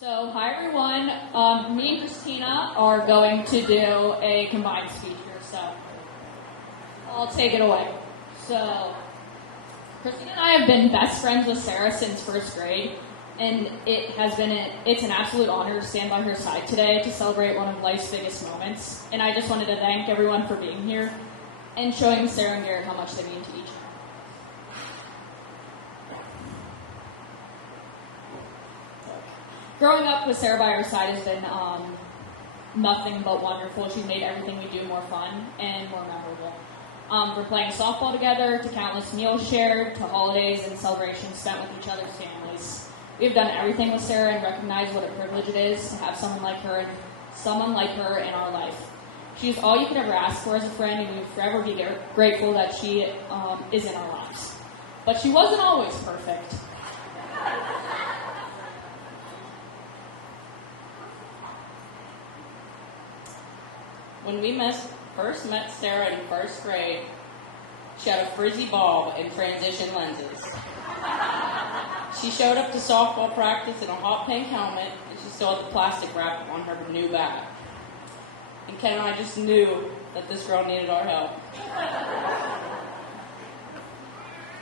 So, hi everyone. Me and Christina are going to do a combined speech here, so I'll take it away. So, Christina and I have been best friends with Sara since first grade, and it's an absolute honor to stand by her side today to celebrate one of life's biggest moments. And I just wanted to thank everyone for being here and showing Sara and Garrett how much they mean to each other. Growing up with Sara by our side has been nothing but wonderful. She's made everything we do more fun and more memorable. From playing softball together, to countless meals shared, to holidays and celebrations spent with each other's families. We've done everything with Sara and recognize what a privilege it is to have someone like her in our life. She's all you could ever ask for as a friend, and we will forever be grateful that she is in our lives. But she wasn't always perfect. When we first met Sara in first grade, she had a frizzy bob and transition lenses. She showed up to softball practice in a hot pink helmet, and she still had the plastic wrap on her new bag. And Ken and I just knew that this girl needed our help.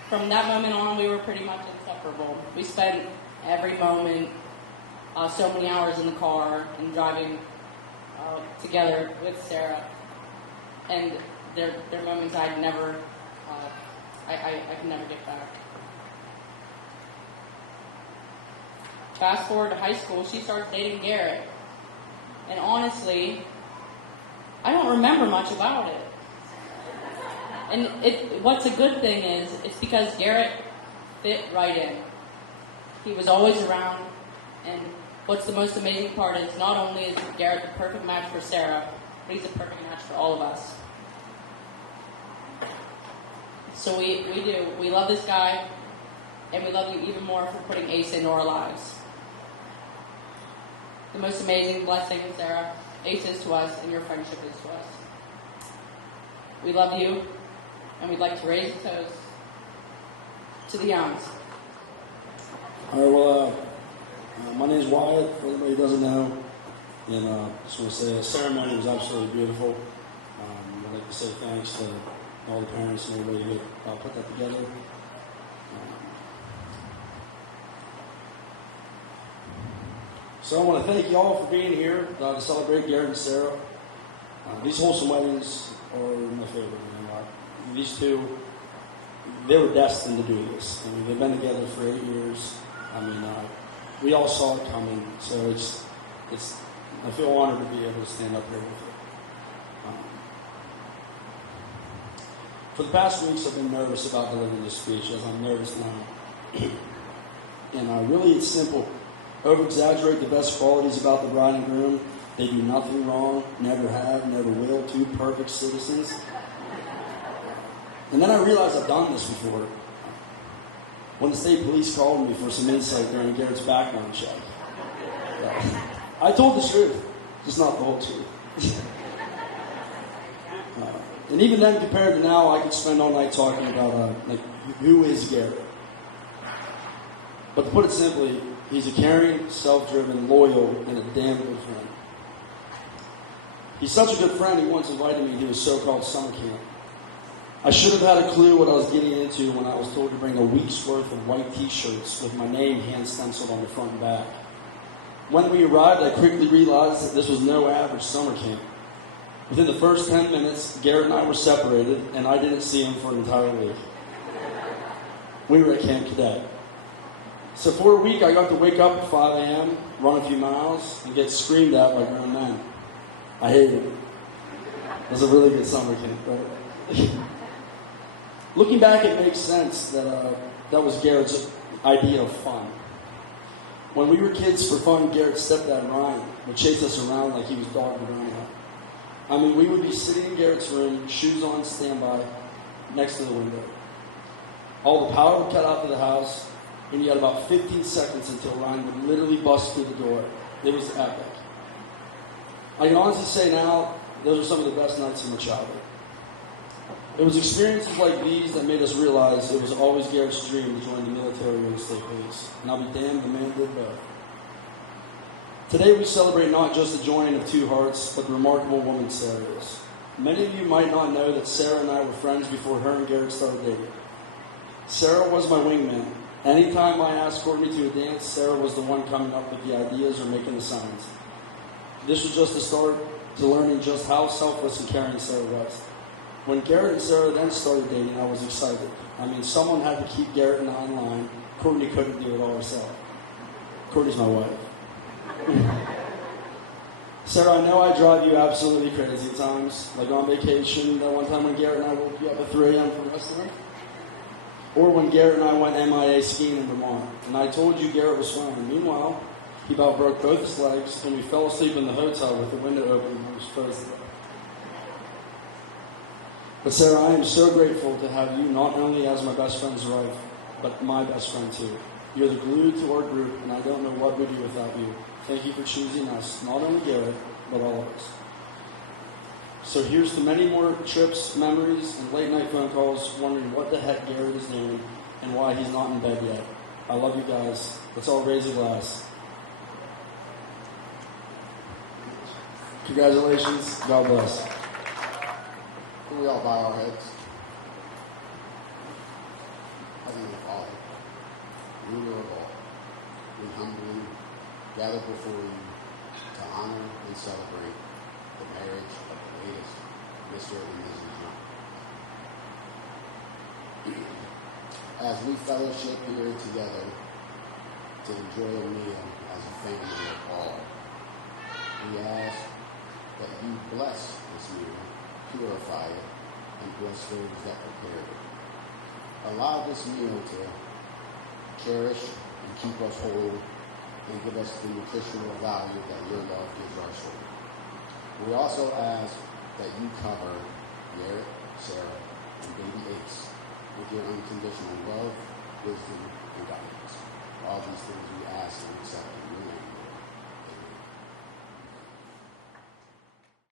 From that moment on, we were pretty much inseparable. We spent every moment, so many hours in the car and driving together with Sara, and they're moments I can never get back. Fast forward to high school, she starts dating Garrett, and honestly, I don't remember much about it. And what's a good thing is, it's because Garrett fit right in. He was always around, and what's the most amazing part is not only is Garrett the perfect match for Sara, but he's a perfect match for all of us. So we love this guy, and we love you even more for putting Ace into our lives. The most amazing blessing, Sara, Ace is to us, and your friendship is to us. We love you, and we'd like to raise a toast to the Youngs. All right, well, my name is Wyatt, for anybody who doesn't know, and I just want to say the ceremony was absolutely beautiful. I'd like to say thanks to all the parents and everybody who put that together. So I want to thank you all for being here to celebrate Garrett and Sara. These wholesome weddings are my favorite. These two, they were destined to do this. I mean, they've been together for 8 years. We all saw it coming, so I feel honored to be able to stand up here with you. For the past weeks, I've been nervous about delivering this speech, as I'm nervous now. And really, it's simple. Over-exaggerate the best qualities about the bride and groom. They do nothing wrong, never have, never will. Two perfect citizens. And then I realized I've done this before. When the state police called me for some insight during Garrett's background check. I told the truth, just not the whole truth. And even then, compared to now, I could spend all night talking about, who is Garrett? But to put it simply, he's a caring, self-driven, loyal, and a damn good friend. He's such a good friend, he once invited me to his so-called summer camp. I should have had a clue what I was getting into when I was told to bring a week's worth of white t-shirts with my name hand-stenciled on the front and back. When we arrived, I quickly realized that this was no average summer camp. Within the first 10 minutes, Garrett and I were separated, and I didn't see him for an entire week. We were at Camp Cadet. So for a week, I got to wake up at 5 a.m., run a few miles, and get screamed at by grown men. I hated it. It was a really good summer camp, right? Looking back, it makes sense that that was Garrett's idea of fun. When we were kids, for fun, Garrett's stepdad, Ryan, would chase us around like he was dog around. I mean, we would be sitting in Garrett's room, shoes on standby, next to the window. All the power would cut out to the house, and you had about 15 seconds until Ryan would literally bust through the door. It was epic. I can honestly say now, those are some of the best nights of my childhood. It was experiences like these that made us realize it was always Garrett's dream to join the military or the state police. And I'll be damned, the man did both. Today we celebrate not just the joining of two hearts, but the remarkable woman Sara is. Many of you might not know that Sara and I were friends before her and Garrett started dating. Sara was my wingman. Anytime I asked Courtney to a dance, Sara was the one coming up with the ideas or making the signs. This was just the start to learning just how selfless and caring Sara was. When Garrett and Sara then started dating, I was excited. I mean, someone had to keep Garrett and I in line. Courtney couldn't do it all herself. Courtney's my wife. Sarah, I know I drive you absolutely crazy at times. Like on vacation, that one time when Garrett and I woke you up at 3 a.m. for wrestling. Or when Garrett and I went MIA skiing in Vermont. And I told you Garrett was fine. Meanwhile, he about broke both his legs and we fell asleep in the hotel with the window open when we were supposed to. But Sarah, I am so grateful to have you not only as my best friend's wife, but my best friend too. You're the glue to our group, and I don't know what we'd do without you. Thank you for choosing us, not only Garrett, but all of us. So here's to many more trips, memories, and late-night phone calls wondering what the heck Garrett is doing and why he's not in bed yet. I love you guys. Let's all raise a glass. Congratulations. God bless. Can we all bow our heads? Heavenly Father, ruler of all, we humbly gather before you to honor and celebrate the marriage of the latest Mr. and Mrs. Young. As we fellowship here together to enjoy a meal as a family of all, we ask that you bless this meal, purify it, and bless those that prepare it. Allow this meal to cherish and keep us whole and give us the nutritional value that your love gives our soul. We also ask that you cover Garrett, Sara, and baby Ace with your unconditional love, wisdom, and guidance. All these things we ask in